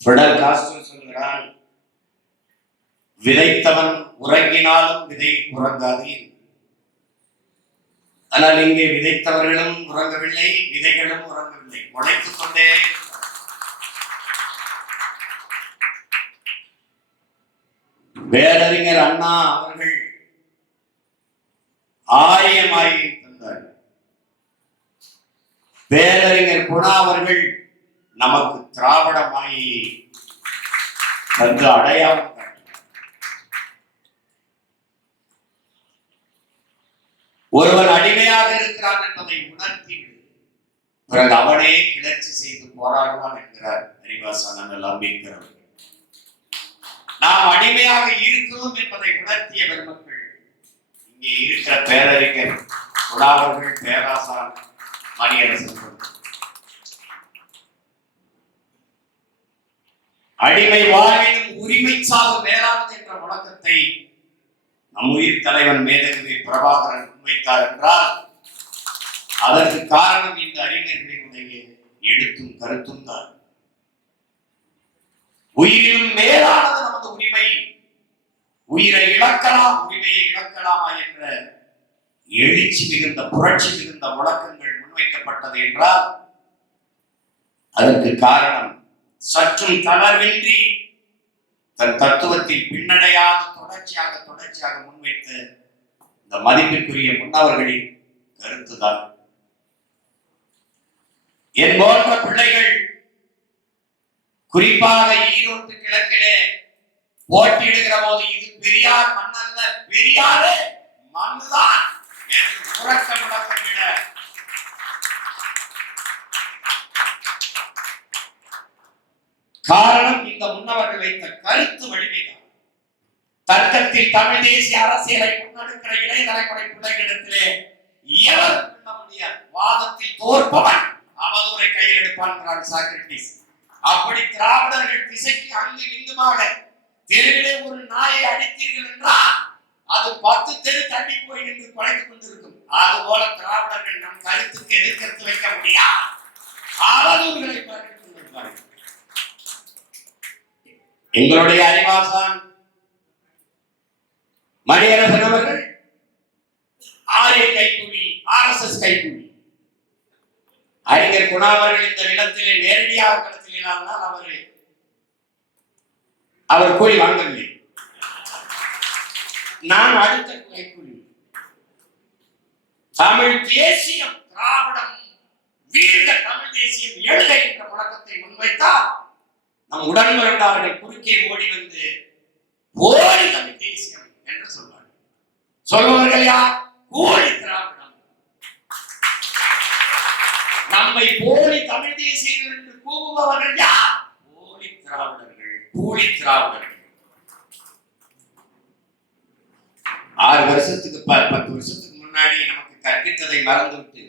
Fidel Castro சொல்கிறான், விதைத்தவன் உறங்கினாலும் விதை உறங்காது. ஆனால் இங்கே விதைத்தவர்களும் உறங்கவில்லை, விதைகளும் உறங்கவில்லை, முளைத்துக் கொண்டே. பேரறிஞர் அண்ணா அவர்கள் ஆரியமாகி தந்தார். பேரறிஞர் குணா அவர்கள் நமக்கு திராவிட மாயை தந்து அடையாளம் காட்டினார். ஒருவன் அடிமையாக இருக்கிறான் என்பதை உணர்த்திவிடு, பிறகு அவனே கிளர்ச்சி செய்து போராடுவான் என்கிறார் அறிவாசான அம்பேத்கர் அவர்கள். நாம் அடிமையாக இருக்கிறோம் என்பதை உணர்த்திய பெருமக்கள் இங்கே இருக்கிற பேரறிஞர் குணாவர்கள், பேராசான் மணியரசன். அடிமை வாழ்வினும் உரிமை சாவு மேலானது என்ற முழக்கத்தை நம் உயிர் தலைவன் மேதகவி பிரபாகரன் முன்வைத்தார் என்றால் அதற்கு காரணம் இந்த அறிஞர்களினுடைய எழுத்தும் கருத்தும் தான். உயிரிலும் மேலானது நமது உரிமை, உயிரை இழக்கலாம் உரிமையை இழக்கலாமா என்ற எழுச்சி மிகுந்த புரட்சி மிகுந்த முழக்கங்கள் முன்வைக்கப்பட்டது என்றால் அதற்கு காரணம் சற்றும் தளர்வின்றி தன் தத்துவத்தில் பின்னடையாக தொடர்ச்சியாக முன்வைத்த இந்த மதிப்பிற்குரிய முன்னவர்களின் கருத்துதான். என் போன்ற பிள்ளைகள் குறிப்பாக ஈரோட்டு கிழக்கிலே போட்டியிடுகிற போது இது பெரியார் மண்ணல்ல, பெரியாரு மண்ணுதான் என்று உறக்க முழக்கமிட காரணம் இந்த முன்னவர்கள் வைத்த கருத்து வலிமைதான். தர்க்கத்தில் தமிழ் தேசிய அரசியலை முன்னெடுக்கிற இளைய தலைமுறை பிள்ளைகளிடத்திலே எவர் முடியாது. வாதத்தில் தோற்பவன் அவதூறை கையில் எடுப்பான் சாக்ரட்டிஸ். அப்படி திராவிடர்கள் திசைக்கு அங்கு இங்குமாக தெருவிலே ஒரு நாயை அடித்தீர்கள் என்றால் அது 10 தெரு தள்ளி போய் நின்று குறைத்துக் கொண்டிருக்கும். அதுபோல திராவிடர்கள் நம் கருத்துக்கு எதிர்கருத்து வைக்க முடியாது. அவதூறுகளை பரப்பிக் கொண்டிருப்பார்கள். எங்களுடைய அறிவாசான் மணியரசன் அவர்கள் ஆரிய கைக்கூலி, RSS கைக்கூலி. அறிஞர் குணா அவர்கள் இந்த நிலத்திலே நேரடியாக கடத்தினால் அவர் கூலி வாங்கவில்லை. நான் அடுத்த கைக்கூலி. தமிழ் தேசியம், திராவிடம் வீழ்ந்த தமிழ் தேசியம் எழுத என்ற முழக்கத்தை முன்வைத்தால் நம் உடன்பிறந்தார்கள் குறுக்கே ஓடி வந்து போலி தமிழ் தேசியம் என்று சொல்வார்கள். சொல்பவர்கள் யார்? போலி திராவிடம். நம்மை போலி தமிழ் தேசியர்கள் என்று கூறுபவர்கள் யார்? போலி திராவிடர்கள், போலி திராவிடர்கள். 6 வருஷத்துக்கு 10 வருஷத்துக்கு முன்னாடி நமக்கு கற்பித்ததை மறந்துவிட்டு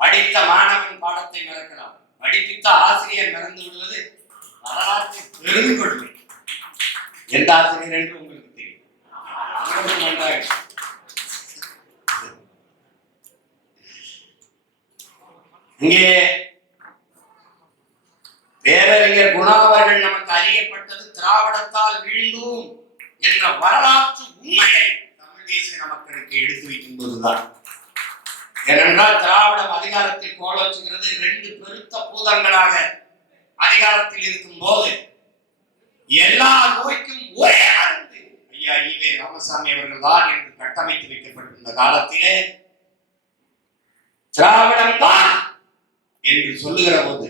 படித்த மாணவன் பாடத்தை மறக்கலாம், படிப்பித்த ஆசிரியர் மறந்து விடுவது வரலாற்று பெருங்கொள்கை. எந்த ஆசிரியர் என்று உங்களுக்கு தெரியும். இங்கே பேரறிஞர் குணா அவர்கள் நமக்கு அறியப்பட்டது திராவிடத்தால் வீழ்ந்தோம் என்ற வரலாற்று உண்மையை தமிழ் தேசிய நமக்கு எடுத்து வைக்கும் போதுதான். ஏனென்றால் திராவிடம் அதிகாரத்தில் கோலோச்சுகிறது. 2 பெருத்த பூதங்களாக அதிகாரத்தில் இருக்கும் போது எல்லா நோய்க்கும் ஒரே மருந்து ஐயா ஈவே ராமசாமி அவர்கள் தான் என்று கட்டமைத்து வைக்கப்பட்டிருந்த காலத்திலே திராவிடம் தான் என்று சொல்லுகிற போது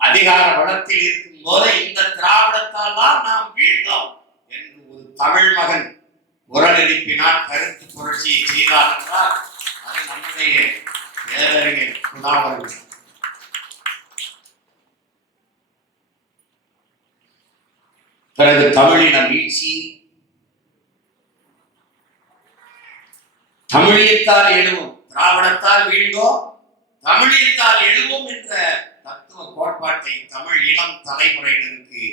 அதிகார வளத்தில் இருக்கும் போது இந்த திராவிடத்தால் தான் நாம் வீழ்ந்தோம் என்று ஒரு தமிழ் மகன் குரல் எழுப்பினார், கருத்து புரட்சியை செய்தார் என்றால் அது நம்முடைய பேரறிஞர் குணா அவர்கள். பிறகு தமிழின வீழ்ச்சி, தமிழியத்தால் எழுவோம், திராவிடத்தால் வீழ்ந்தோம், தமிழியத்தால் எழுவோம் என்ற தத்துவ கோட்பாட்டை தமிழ் இளம் தலைமுறையினருக்கு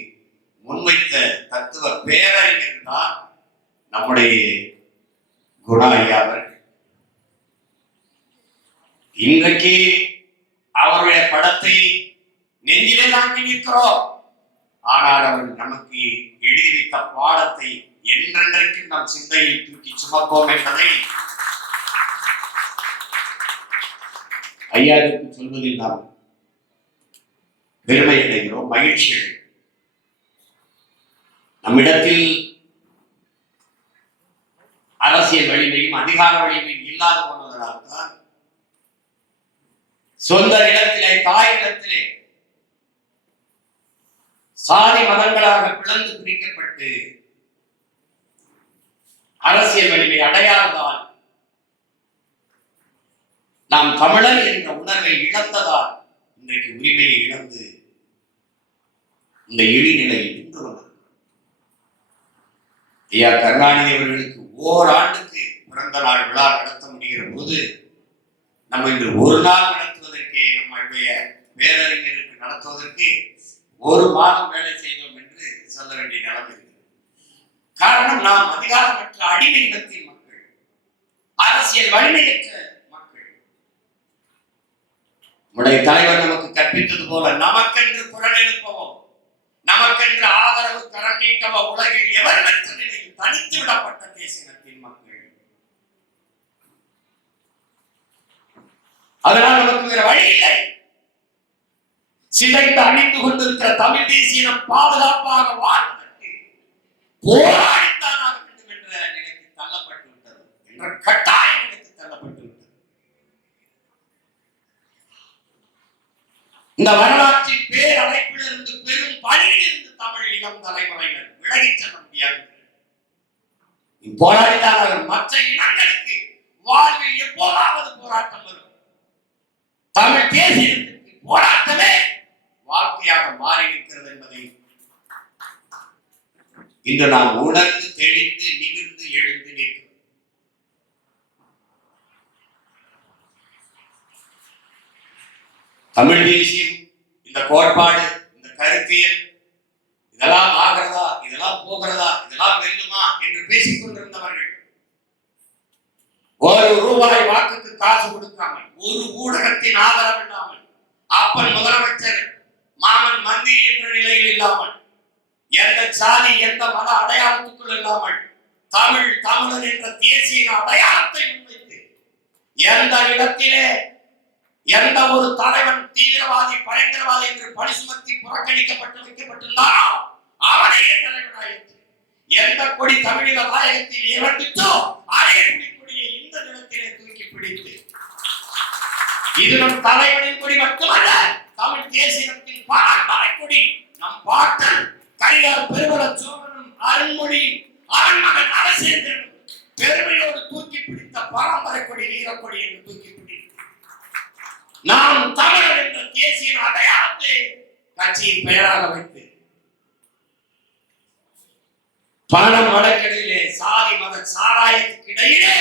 முன்வைத்த தத்துவ பேரறிஞர் தான் நம்முடைய குணா ஐயா அவர்கள். இன்றைக்கு அவருடைய படத்தை நெஞ்சிலே தாங்கி நிற்கிறோம். ஆனால் அவர்கள் நமக்கு எழுதி வைத்த பாடத்தை என்றென்றைக்கும் நம் சிந்தையில் தூக்கி சுமப்போம் என்பதை ஐயாவுக்கு சொல்வதில் நாம் பெருமை அடைகிறோம், மகிழ்ச்சி அடைகிறோம். நம்மிடத்தில் அரசியல் வலிமையும் அதிகார வலிமையும் இல்லாத போனதனால் தான் சொந்த இடத்திலே, தாய் இடத்திலே சாதி மதங்களாக பிளந்து பிரிக்கப்பட்டு அரசியல் வலிமை அடையாததால் நாம் தமிழர் என்ற உணர்வை இழந்ததால் இன்றைக்கு உரிமையை இழந்து இந்த இழிநிலையில் நின்று வந்தார். ஐயா கருணாநிதி அவர்களுக்கு ஓராண்டுக்கு பிறந்த நாள் விழா நடத்த முடிகிற போது நம்ம இன்று ஒரு நாள் நடத்துவதற்கே, நம்மளுடைய பேரறிஞருக்கு நடத்துவதற்கு ஒரு மாதம் வேலை செய்தோம் என்று சொல்ல வேண்டிய நிலைமை இருக்கிறது. காரணம், நாம் அதிகாரமற்ற அடிமை இனத்தின் மக்கள், அரசியல் வலிமையற்ற மக்கள். நம்முடைய தலைவர் நமக்கு கற்பித்தது போல நமக்கென்று குரல் எழுப்பவோ, நமக்கென்று ஆதரவு கரம் நீட்டவோ உலகில் எவர் மற்ற நிலையில் தனித்து விடப்பட்ட தேசினத்தின் மக்கள். அதனால் நமக்கு வேற வழி இல்லை. சிதைந்து அணிந்து கொண்டிருக்கிற தமிழ் தேசியம் பாதுகாப்பாக வாழ்வதற்கு போராடித்தான் ஆக வேண்டும் என்ற நிலைக்கு தள்ளப்பட்டு விட்டது, என்ற கட்டாய நிலைக்கு தள்ளப்பட்டு விட்டது. இந்த வரலாற்றின் பேரழைப்பிலிருந்து, பெரும் பணியிலிருந்து தமிழ் இளம் தலைமுறையினர் விலகிச் செல்ல முடியாது. போராடித்தான் மற்ற இனங்களுக்கு வாழ்வில் எப்போதாவது போராட்டம் வரும். தமிழ் தேசியத்திற்கு போராட்டமே வாழ்க்கையாக மாறி இருக்கிறது என்பதை இன்று நாம் உணர்ந்து, தெளிந்து, நிமிர்ந்து, எழுந்து நிற்கிறோம். தமிழ் தேசியம், இந்த கோட்பாடு, இந்த கருத்தியல், இதெல்லாம் ஆகிறதா, இதெல்லாம் போகிறதா, இதெல்லாம் வெல்லுமா என்று பேசிக் கொண்டிருந்தவர்கள் ஒரு ரூபாய் வாக்குக்கு காசு கொடுக்காமல், ஒரு ஊடகத்தின் ஆதரவு இல்லாமல், அப்பன் முதலமைச்சர், மாமன் மந்திரி என்ற நிலையில் இல்லாமல், எந்த சாதி எந்த மத அடையாளத்துக்குள் இல்லாமல், தமிழ் தமிழன் என்ற தேசிய அடையாளத்தை முன்வைத்து எந்த இடத்திலே எந்த ஒரு தலைவன் தீவிரவாதி, பயங்கரவாதி என்று பழி சுமத்தி புறக்கணிக்கப்பட்டு வைக்கப்பட்டிருந்தாரோ அவனையே தலைவனாயிற்று. எந்த கொடி தமிழீழ தாயகத்தில் இறந்துச்சோ அதே கொடியை இந்த நிலத்திலே தூக்கி பிடித்து, இது நம் தலைவனின் கொடி மட்டுமல்ல, தமிழ் தேசியத்தின் பாரம்பரிய கொடி. நம் பாட்டன் கையால் பெருவள சோழனும் அருண்மொழியும் அவன் மகன் அரசேந்திரனும் பெருமையோடு தூக்கி பிடித்த பாரம்பரிய கொடி, வீரக்கொடி என்று தூக்கி பிடித்து நாம் தமிழர் என்ற தேசிய அடையாளத்தை கட்சியின் பெயராக வைத்து பணம் வழக்கிடையிலே சாதி மத சாராயத்துக்கு இடையிலே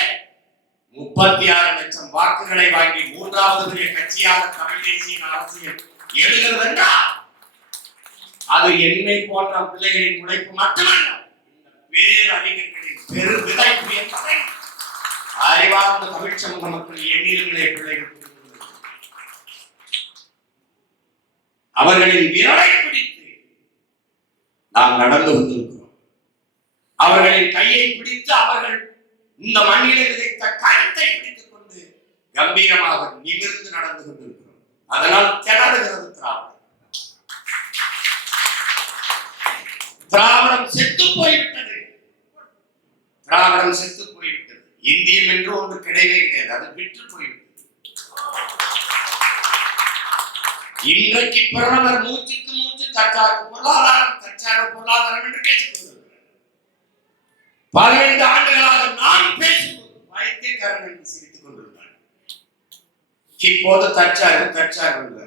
36 லட்சம் வாக்குகளை வாங்கி 3வது பெரிய கட்சியாக தமிழ் தேசிய அரசியல் எழுகிறது என்றால் அது என்னை போன்ற பிள்ளைகளின் உழைப்பு மட்டுமல்ல, பேரறிஞர்களின் பெரு விதைப்பு என்பதை அறிவார்ந்த தமிழ் சமூக மக்கள் எண்ணிலே பிள்ளைகள் அவர்களின் விரலை பிடித்து நாம் நடந்து கொண்டிருக்கிறோம். அவர்களின் கையை பிடித்து அவர்கள் இந்த மண்ணிலே விதைத்த கருத்தை பிடித்துக் கொண்டு கம்பீரமாக நிமிர்ந்து நடந்து கொண்டிருக்கிறோம். அதனால் திணறுகிறது திராவிடம். திராவிடம் செத்து போய்விட்டது. திராவிடம் செத்து போய்விட்டது. இந்தியம் என்று ஒன்று கிடையவே கிடையாது, அது விற்று போய்விட்டது. இன்றைக்கு பிரதமர் மூச்சுக்கு மூச்சு தற்சார்பு பொருளாதாரம், தற்சார்பு பொருளாதாரம் என்று பேசிக் கொண்டிருக்கிறார். 15 ஆண்டுகளாக நான் பேசும்போது வைத்தியக்காரன் என்று சிரித்துக் கொண்டிருந்தார். இப்போது தற்சார்பு தற்சார்பு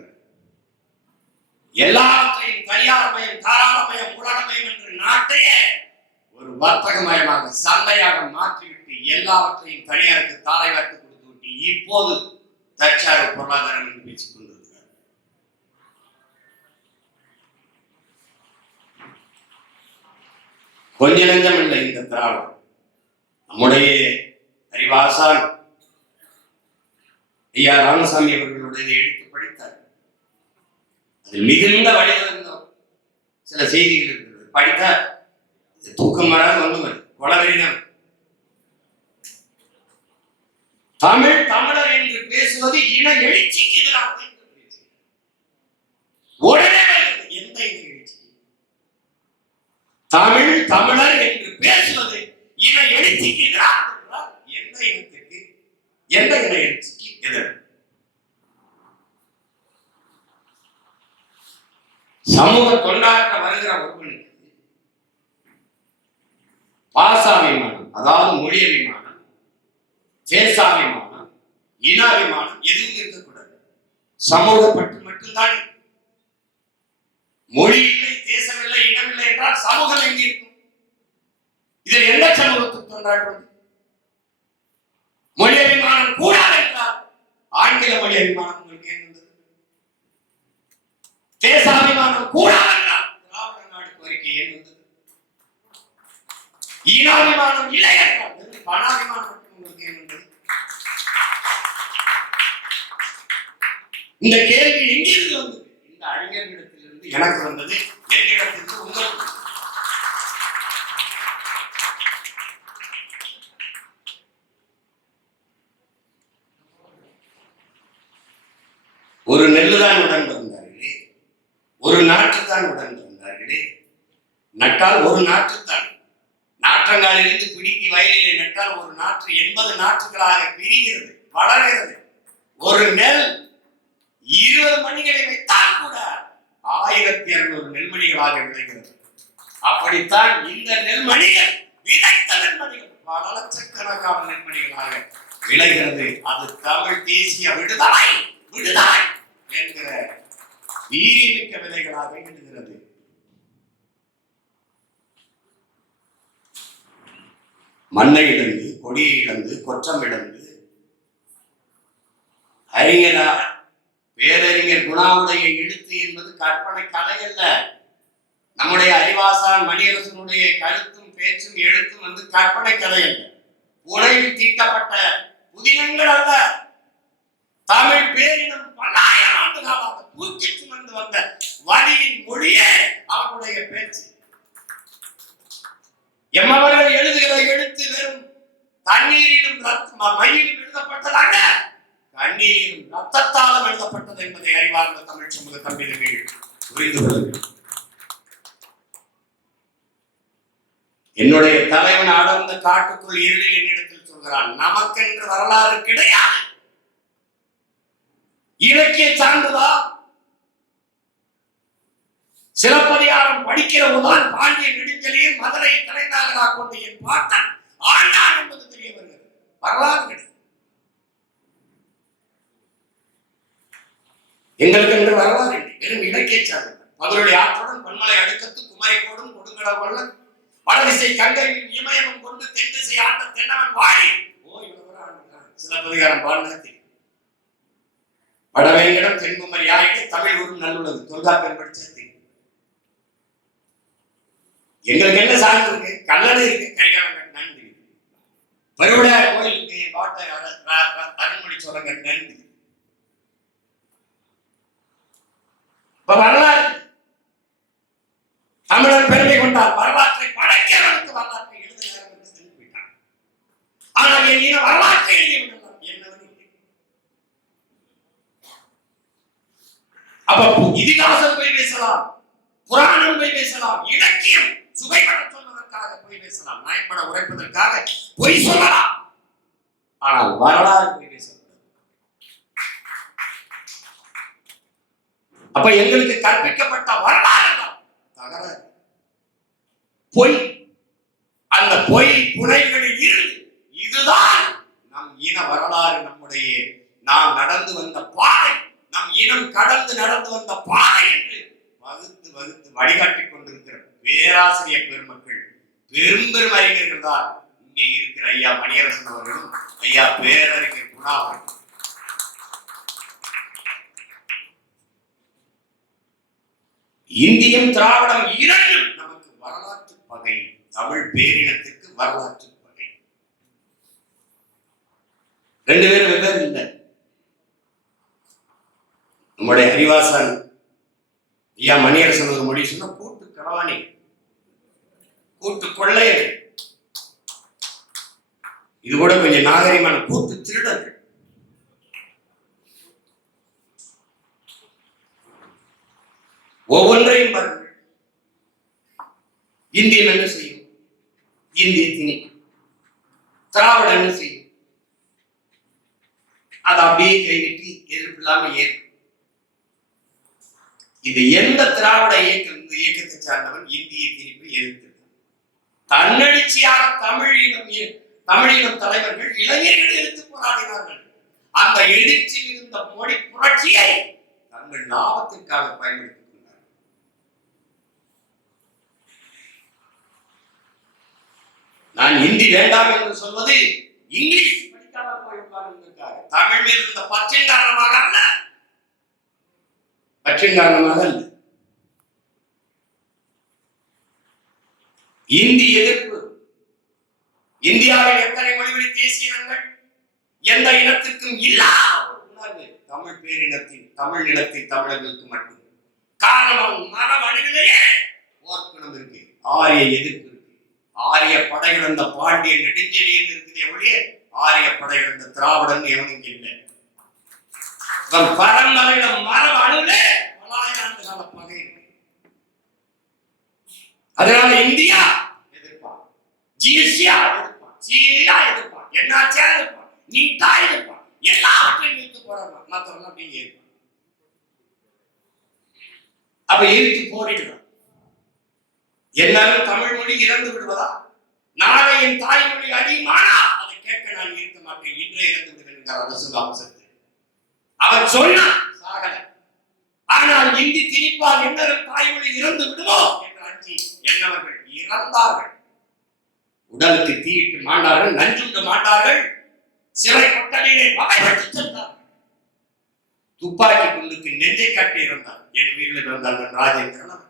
எல்லாவற்றையும் தனியார்மயம், தாராளமயம், உலகமயம் என்று நாட்டையே ஒரு வர்த்தகமயமாக, சந்தையாக மாற்றிவிட்டு எல்லாவற்றையும் தனியாருக்கு தாரை வார்த்து கொடுத்து விட்டு இப்போது தற்சார்பு பொருளாதாரம் என்று பேசிக் கொண்டிருக்கிறார். கொஞ்ச நெஞ்சம் இல்லை இந்த திராவிடம். நம்முடைய அறிவாசான் ஐயா ராமசாமி அவர்களுடைய எடுத்து படித்தார். அதில் மிகுந்த வழிவந்தோம். சில செய்திகள் இருக்கிறது. படித்தா தூக்கம் வராது, ஒன்று கொலவெறிதான். தமிழ் தமிழர் என்று பேசுவது இன எழுச்சிக்கு எதிராக. உடனே எந்த இன எழுச்சி? தமிழ் தமிழர் என்று பேசுவது இன எழுச்சிக்கு எதிராக. எந்த இனத்திற்கு, எந்த இன எழுச்சிக்கு எதிராக? சமூக தொண்டாற்ற வருகிற ஒருவனுக்கு பாசாபிமானம், அதாவது மொழி அபிமானம், தேசாபிமானம், இனாபிமானம் எதுவும் இருக்கக்கூடாது. சமூக பற்று மட்டும்தான். மொழி இல்லை, தேசம் இல்லை, இனம் இல்லை என்றால் சமூகம் எங்கே இருக்கும்? இதில் எந்த சமூகத்துக்கு தொண்டாற்றுவது? மொழி அபிமானம் கூடாது என்றால் ஆங்கில மொழி அபிமானம் உங்களுக்கு ஏன் வந்தது? தேசாபிமானம் கூடாது என்றால் திராவிட நாடு கோரிக்கை ஏன் வந்தது? ஈனாபிமானம் இல்லை என்றால் பணாபிமானம் மட்டும் உங்களுக்கு ஏன் வந்தது? இந்த கேள்வி எங்கிருந்து வந்தது? இந்த அறிஞர்களிடத்திலிருந்து எனக்கு வந்தது, என்னிடத்திலிருந்து உங்களுக்கு. ஒரு நெல்லுதான் உடன் பிறந்தார்களே, ஒரு நாட்டுத்தான் உடன் பிறந்தார்களே. நட்டால் ஒரு நாட்டுத்தான். நாற்றங்காலிலிருந்து பிடுங்கி வயலிலே நட்டால் ஒரு நாற்று 80 நாற்றுகளாக பிரிகிறது, வளர்கிறது. ஒரு நெல் 20 மணிகளை வைத்தால் கூட 1200 நெல்மணிகளாக விளைகிறது. அப்படித்தான் இந்த நெல்மணிகள், விதைத்த நெல்மணிகள் பல லட்சக்கணக்கான நெல்மணிகளாக விளைகிறது. அது தமிழ் தேசிய விடுதலை விடுதலை என்கிற வீரியமிக்க விதைகளாக விடுகிறது. மண்ணை இழந்து, கொடியை இழந்து, கொற்றம் இழந்து, அறிஞர் பேரறிஞர் குணாவுடைய எழுத்து என்பது கற்பனை கலை அல்ல. நம்முடைய அறிவாசான் மணியரசனுடைய கருத்தும் பேச்சும் எழுத்தும் வந்து கற்பனை கலை அல்ல. உலகில் தீட்டப்பட்ட புதினங்கள் அல்ல. தமிழ் பேரினம் பல்லாயிரம் ஆண்டு காலம் தூக்கி சுமந்து வந்த வழியின் மொழியே அவனுடைய பேச்சு. எம்மவர்கள் எழுதுகிற எழுத்து வெறும் தண்ணீரிலும் மயிலும் எழுதப்பட்டதாக, கண்ணீரிலும் ரத்தத்தாலும் எழுதப்பட்டது என்பதை அறிவார்கள் தமிழ் சமூக தம்பிகள் புரிந்து கொள்ளுங்கள். என்னுடைய தலைவன் அடர்ந்த காட்டுக்குள் இருளில் என்னிடத்தில் சொல்கிறான், நமக்கென்று வரலாறு கிடையாது. இலக்கிய சான்றுதான். சிலப்பதிகாரம் படிக்கிறவுதான் பாண்டிய நெடுஞ்செழியன் மதுரை தலைநகராக கொண்டு என் பாட்டன் ஆண்டான் என்பது தெரிய வருகிறது. வரலாறு கிடையாது. எங்களுக்கு என்று வரலாறு இல்லை, வெறும் இலக்கிய சான்று. மதுரை ஆற்றுடன் பன்மலை அடுக்கத்து குமரிக்கோடும் கொடுங்கடல் வள்ளல் வடதிசை கங்கையின் இமயமும் கொண்டு தென் திசை ஆண்ட தென்னவன் வாழி. சிலப்பதிகாரம் பாடுனது. வடவேங்கிடம் தென்குமரி ஆயிட்டு தமிழ் ஊரும் நல்லுள்ளது தொல்காப்பியம் படிச்சது. எங்களுக்கு என்ன சார்ந்து இருக்கு? கல்லணை இருக்கு, கரிகாலம் கட்டினான்னு இருக்கு. பருவடையார் கோயில் இருக்கு, பாட்டை அருண்மொழி சோழ கட்டினான்னு இருக்கு. இப்ப வரலாறு தமிழர் பெருமை கொண்டார். வரலாற்றை படைக்கிறவனுக்கு வரலாற்றை எழுதுகிறார் என்று சென்று போயிட்டான். ஆனால் என் வரலாற்றை எழுதிவிட்டார். அப்ப இதிகாசம் போய் பேசலாம், புராணம் போய் பேசலாம், இலக்கியம் சுவைபட சொல்வதற்காக போய் பேசலாம், நயம்பட உரைப்பதற்காக போய் சொல்லலாம். ஆனால் வரலாறு போய் பேசக்கூடாது. அப்ப எங்களுக்கு கற்பிக்கப்பட்ட வரலாறு தகராறு, பொய். அந்த பொய் புனைகளில் இருந்து இதுதான் நம் இன வரலாறு, நம்முடைய நாம் நடந்து வந்த பாதை, நம் இனம் கடந்து நடந்து வந்த பாதை என்று வகுத்து வகுத்து வழிகாட்டிக் கொண்டிருக்கிற பேராசிரியர் பெருமக்கள், பெரும் அறிஞர்கள் தான் இங்கே இருக்கிற ஐயா மணியரசன் அவர்களும் ஐயா பேரறிஞர் குணா அவர்களும். இந்தியம் திராவிடம் இரண்டும் நமக்கு வரலாற்று பகை. தமிழ் பேரினத்திற்கு வரலாற்று பகை. ரெண்டு பேரும் வெவ்வேறு. இல்லை, நம்முடைய அறிவாசன் ஐயா மணியரசன் ஒரு மொழி சொன்ன கூட்டு களவாணி, கூட்டு கொள்ளையர், இது கூட கொஞ்சம் நாகரிகமான கூட்டு திருடர்கள். ஒவ்வொன்றையும் பாருங்கள். இந்தியம் என்ன செய்யும்? இந்திய திணிக்கும். திராவிடம் என்ன செய்யும்? அதை அப்படியே கைவிட்டு எதிர்ப்பு இல்லாம ஏற்கும். இது எந்த திராவிட இயக்கம், இந்த இயக்கத்தை சார்ந்தவன் இந்திய திணிப்பை எதிர்த்து தன்னெழுச்சியாக தமிழீழம் தலைவர்கள் இளைஞர்கள் எதிர்த்து போராடினார்கள். அந்த எதிர்ச்சியில் இருந்த மொழி புரட்சியை தங்கள் லாபத்திற்காக பயன்படுத்திக் கொண்டார்கள். நான் இந்தி வேண்டாம் என்று சொல்வது இங்கிலீஷ் படிக்காத போயிருப்பார் என்பதற்காக, தமிழ் மீது இருந்த பற்றின் காரணமாக அல்ல, பற்றின் காரணமாக அல்ல. இந்தி எதிர்ப்பு. இந்தியாவில் எத்தனை மொழிவழி தேசிய இனங்கள், எந்த இனத்திற்கும் இல்லாத உணர்வு தமிழ் பேரினத்தின், தமிழ் நிலத்தில் தமிழர்களுக்கு மட்டும். காரணம் மரபணுவிலேயே ஓர்க்குணம் இருக்கு, ஆரிய எதிர்ப்பு இருக்கு. ஆரிய படையிழந்த பாண்டிய நெடுஞ்செழியன் இருக்குதே ஒழிய ஆரிய படையிழந்த திராவிடன் எவனும் இல்லை. பரம்பரையில மரபு அணுவிலே பலாயிரம் ஆண்டு கால பகை. அதனால இந்தியா எதிர்ப்பான், ஜிஎஸ்டியா எதிர்ப்பான், சிஏயா எதிர்ப்பான், என்ஆர்சியா எதிர்ப்பான், நீட்டா எதிர்ப்பான், எல்லாவற்றையும் எதிர்த்து போராடுவான். மற்றவங்க அப்படியே ஏற்பான். அப்ப எதிர்த்து போரிடுறான். எல்லாரும் தமிழ் மொழி இறந்து விடுவதா? நாளை என் தாய்மொழி அடிமானா அதை கேட்க நான் இருக்க மாட்டேன், இன்றே இறந்து விடுவேன் அரசு அம்சத்தை அவர் சொன்னார். சாகல. ஆனால் இந்தி திணிப்பால் இன்னரும் தாய்மொழி இறந்து விடுமோ என்று அஞ்சி என்னவர்கள் இறந்தார்கள். உடலுக்கு தீயிட்டு மாண்டார்கள், நஞ்சுண்டு மாண்டார்கள், சிறை கொட்டடியிலே வகைப்பட்டு சென்றார்கள். துப்பாக்கி குண்டுக்கு நெஞ்சை கட்டி இருந்தார். என் உயிரில் இருந்தார்கள் ராஜேந்திரன்.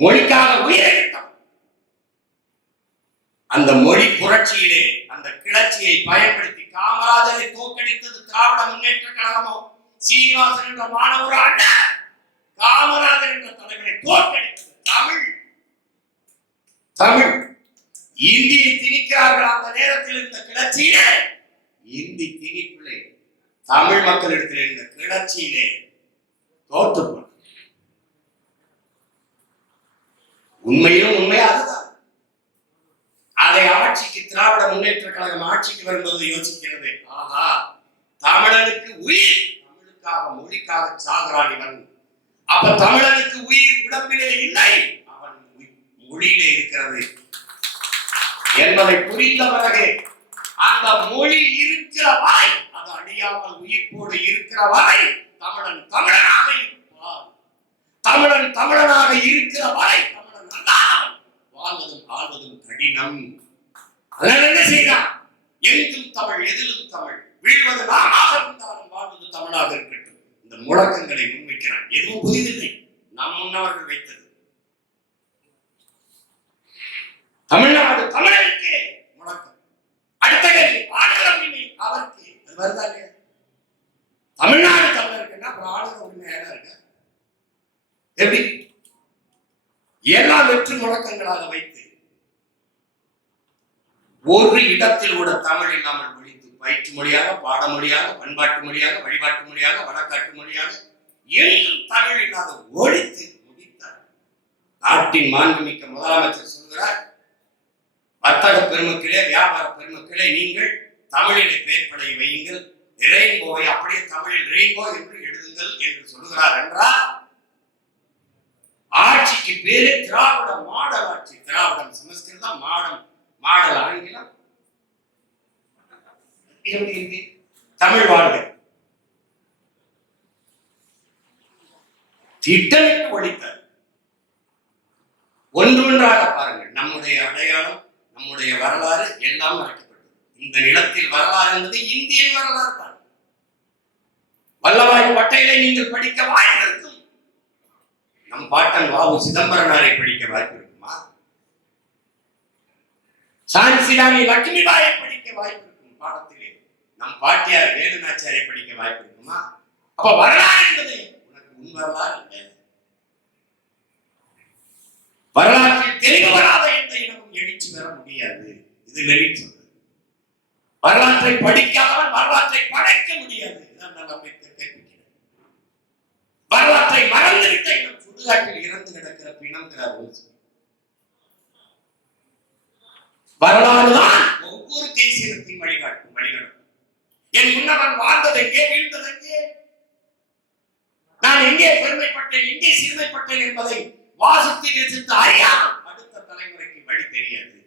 மொழிக்காக உயிரை விட்டார். அந்த மொழி புரட்சியிலே அந்த கிளர்ச்சியை பயன்படுத்தி காமராஜரை தோற்கடித்தது திராவிட முன்னேற்ற கழகமோ சீனிவாசன் என்ற மாணவர் அல்ல, காமராஜர் என்ற தலைவரை தோற்கடித்தது தமிழ். தமிழ் இந்தியை திணிக்கிறார்கள். அந்த நேரத்தில் இந்த கிளர்ச்சியிலே இந்தி திணிப்பிலே தமிழ் மக்களிடத்தில் இந்த கிளர்ச்சியிலே தோற்றுப்படும். உண்மையும் உண்மை அதுதான். அதை ஆட்சிக்கு திராவிட முன்னேற்ற கழகம் ஆட்சிக்கு வரும்போது யோசிக்கிறது, ஆஹா தமிழனுக்கு உயிர், தமிழுக்காக மொழிக்காக சாகரான் இவன். அப்ப தமிழனுக்கு உயிர் உடம்பிலே இல்லை, அவன் மொழியிலே இருக்கிறது என்பதை புரிந்த பிறகு அந்த மொழி இருக்கிற வரை, அது அழியாமல் உயிர்ப்போடு இருக்கிற வரை தமிழன் தமிழனாக இருப்பான். தமிழன் தமிழனாக இருக்கிற வரை தமிழன் அல்லாமல் வாழ்வதும் ஆள்வதும் கடினம். அதனால என்ன செய்யலாம்? எங்கும் தமிழ், எதிலும் தமிழ், வீழ்வது நாமாக இருந்தாலும் வாழ்வது தமிழாக இருக்கட்டும். இந்த முழக்கங்களை முன்வைக்கிறான். எதுவும் புதிதில்லை, நம் முன்னவர்கள் வைத்தது. தமிழ்நாடு தமிழருக்கு முழக்கம். அடுத்த கேள்வி, ஆளுநர் உரிமை அவருக்கு. அது வருதாங்க. தமிழ்நாடு தமிழருக்குன்னா அப்புறம் ஆளுநர் உரிமை யாரா இருக்க? எப்படி? எல்லாம் வெற்று முழக்கங்களாக வைத்து ஒரு இடத்தில் கூட தமிழ் இல்லாமல் ஒழித்து பயிற்று மொழியாக, பாடமொழியாக, பண்பாட்டு மொழியாக, வழிபாட்டு மொழியாக, வழக்காட்டு மொழியாக எங்கும் தமிழ் இல்லாத ஒழித்து முடித்தார். நாட்டின் மாண்புமிக்க முதலமைச்சர் சொல்கிறார், வர்த்தக பெருமக்களே, வியாபார பெருமக்களே, நீங்கள் தமிழிலே பெயர்ப்படை வையுங்கள், ரெயின்போவை அப்படியே தமிழில் ரெயின்போ என்று எழுதுங்கள் என்று சொல்லுகிறார். என்றால் ஆட்சிக்கு பேரு திராவிட மாடல் ஆட்சி. திராவிடம் சமஸ்கிருதம், மாடல் ஆங்கிலம், தமிழ் வாழ்க. திட்டமிட்டு ஒழித்தார். ஒன்றொன்றாக பாருங்கள். நம்முடைய அடையாளம், நம்முடைய வரலாறு எல்லாம் மறைக்கப்பட்டது. இந்த நிலத்தில் வரலாறு என்பது இந்தியன் வரலாறு தான். வல்லபாய் பட்டேலை நீங்கள் படிக்க வாய்ப்பு இருக்கும். நம் பாட்டன் வாவு சிதம்பரனாரை படிக்க வாய்ப்பு இருக்குமா? சான்சிராணி லட்சுமிபாயை படிக்க வாய்ப்பு இருக்கும் பாடத்திலே. நம் பாட்டியார் வேலுநாச்சியாரை படிக்க வாய்ப்பு இருக்குமா? அப்ப வரலாறு என்பது உனக்கு உண்மை வரலாறு இல்லை. வரலாற்றில் தெளிவு வராத எந்த இனமும் எழுச்சி பெற முடியாது. இது லெனின் சொல்றது. வரலாற்றை படிக்காதவன் வரலாற்றை படைக்க முடியாது. வரலாற்றை மறந்துவிட்ட இனம் சுடுகாட்டில் இறந்து கிடக்கிற பிணங்கிறார். வரலாறுதான் ஒவ்வொரு தேசியத்தின் வழிகாட்டும். என் முன்னவன் வாழ்ந்தது எங்கே, வீழ்ந்தது எங்கே, நான் எங்கே பெருமைப்பட்டேன், எங்கே சிறுமைப்பட்டேன் என்பதை வாசித்து ரசித்து அறியாமல் அடுத்த தலைமுறைக்கு வழி தெரியாது.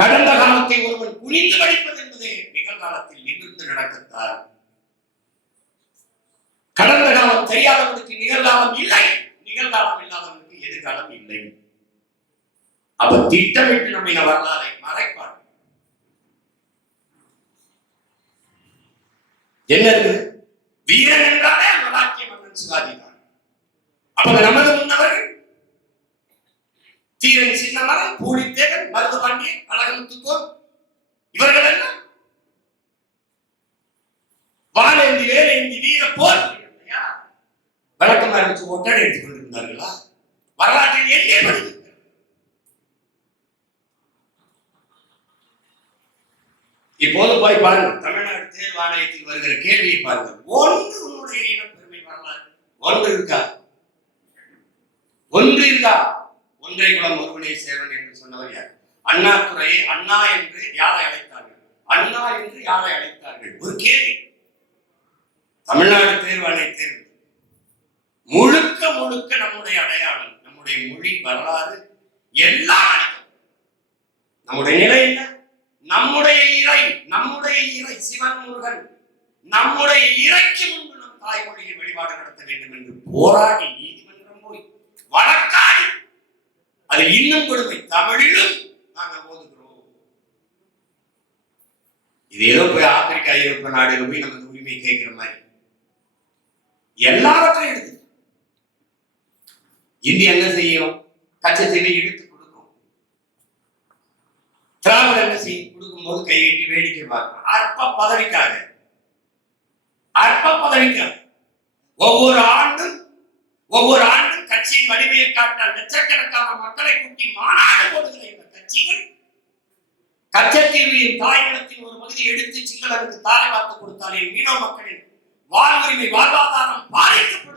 கடந்த காலத்தை ஒருவன் குனிந்து படிப்பது என்பதே நிகழ்காலத்தில் நிமிர்ந்து நடக்கத்தான். கடந்த காலம் தெரியாதவனுக்கு நிகழ்காலம் இல்லை, நிகழ்காலம் இல்லாதவனுக்கு எதிர்காலம் இல்லை. அப்ப திட்டமிட்டு நம்ம வரலாறை மறைப்பார். என்ன இருக்குது? வீரன் என்றாலே அந்த வாக்கிய மன்னன் சிவாஜி தான். அப்ப நமது முன்னவர்கள் தீரன் சின்னமலை, பூலித்தேவன், மருது பாண்டியன், அழகமுத்துக்கோன், இவர்கள் எல்லாம் வாழேந்தி வேலேந்தி வீர போர் வழக்கமா இருந்துச்சு ஒட்டடை எடுத்துக் கொண்டிருந்தார்களா? வரலாற்றில் எங்கே பதிவு? இப்போது போய் பாருங்க, தமிழ்நாடு தேர்வு ஆணையத்தில் வருகிற கேள்வியை பாருங்க. ஒன்று உன்னுடைய இனம் பெருமை வரலாறு ஒன்று இருக்கா? ஒன்று இருக்கா? ஒன்றை குலம் ஒருவனே சேவன் என்று சொன்னவர் யார்? அண்ணாதுரையை அண்ணா என்று யாரை அழைத்தார்கள்? அண்ணா என்று யாரை அழைத்தார்கள்? ஒரு கேள்வி. தமிழ்நாடு தேர்வு ஆணைய தேர்வு முழுக்க முழுக்க நம்முடைய அடையாளம், நம்முடைய மொழி, வரலாறு எல்லாம். நம்முடைய நிலை என்ன? நம்முடைய இறை சிவன் முருகன் நம்முடைய இறைக்கு முன்பு நம் தாய்மொழியை வழிபாடு நடத்த வேண்டும் என்று போராடி நீதிமன்றம் போய் வழக்காடி, அது இன்னும் கொடுமை, தமிழிலும் நாங்கள் ஓதுகிறோம். இது ஏதோ போய் ஆப்பிரிக்கா, ஐரோப்பா நாடுகள் போய் நமக்கு உரிமை கேட்கிற மாதிரி எல்லாவற்றையும் எடுத்து இந்தியா என்ன செய்யும்? கச்சத்தீவை இழுத்து கொடுக்கும். திராவிட என்ன செய்யும்? கொடுக்கும் போது கையெட்டி வேடிக்கை பார்க்கும். அற்ப பதவிக்காக ஒவ்வொரு ஆண்டும் கட்சியின் வலிமையை காட்ட லட்சக்கணக்கான மக்களை கூட்டி மாநாடு போடுகிற இந்த கட்சிகள் கச்சத்தீவின் தாய்நிலத்தின் ஒரு பகுதி எடுத்து சிங்களருக்கு தாரை வார்த்து கொடுத்தாலே மீனவ மக்களின் வாழ்வுரிமை வாழ்வாதாரம் பாதிக்கப்படும்.